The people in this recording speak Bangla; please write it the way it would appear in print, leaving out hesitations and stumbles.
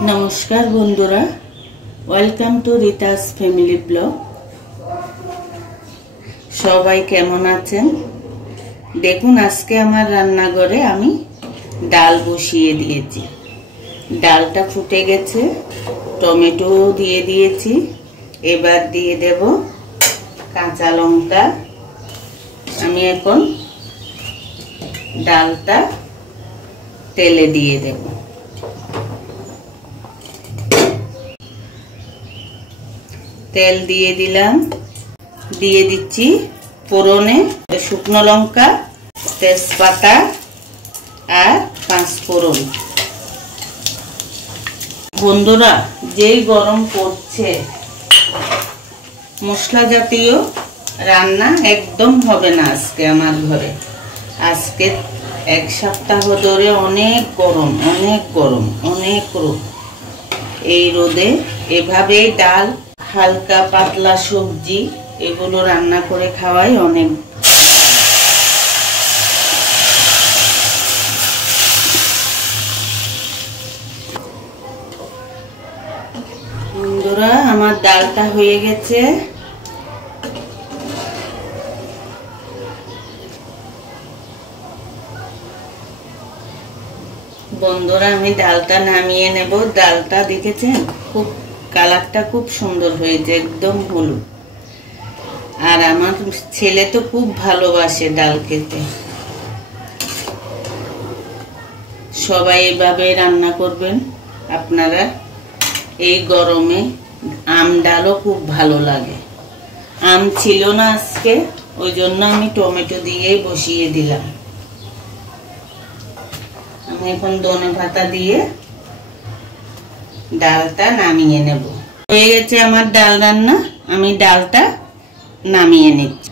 नमस्कार बंधुरा वेलकम टू रीतास फैमिली ब्लग। सबाई केमन आছেন? देखुन आज के आमार रान्नाघरे आमी डाल बसिए दिएছি। डालटा फुटे गेছে, टमेटो दिए दिएছি। एबार दिए देब काঁচা लंका। आमी এখন डालटा तेले दिए देब। तेल दिए दिलाम, दिए दिচ্ছি फोड़ने शुकनो लंका, तेजपाता और पाँचफोड़न। बंधुरा जेई गरम पड़ছে मसला जातीय रान्ना एकदम होबे ना आजके आमार घरे। आजके एक सप्ताह धरे अनेक गरम अनेक रोद। এই রোদে এভাবে ডাল হালকা পাতলা সবজি এগুলো রান্না করে খাওয়াই অনেক। বন্ধুরা আমার ডালটা হয়ে গেছে। বন্ধুরা আমি ডালটা নামিয়ে নেব। ডালটা দেখেছেন খুব কালারটা খুব সুন্দর হয়েছে, একদম হলুদ। আর আমার ছেলে তো খুব ভালোবাসে ডাল খেতে। সবাই এইভাবে রান্না করবেন আপনারা। এই গরমে আম ডালও খুব ভালো লাগে। আম ছিল না আজকে, ওই জন্য আমি টমেটো দিয়েই বসিয়ে দিলাম। আমি এখন ধনে পাতা দিয়ে ডালটা নামিয়ে নেব। হয়ে গেছে আমার ডাল রান্না, আমি ডালটা নামিয়ে নিচ্ছি।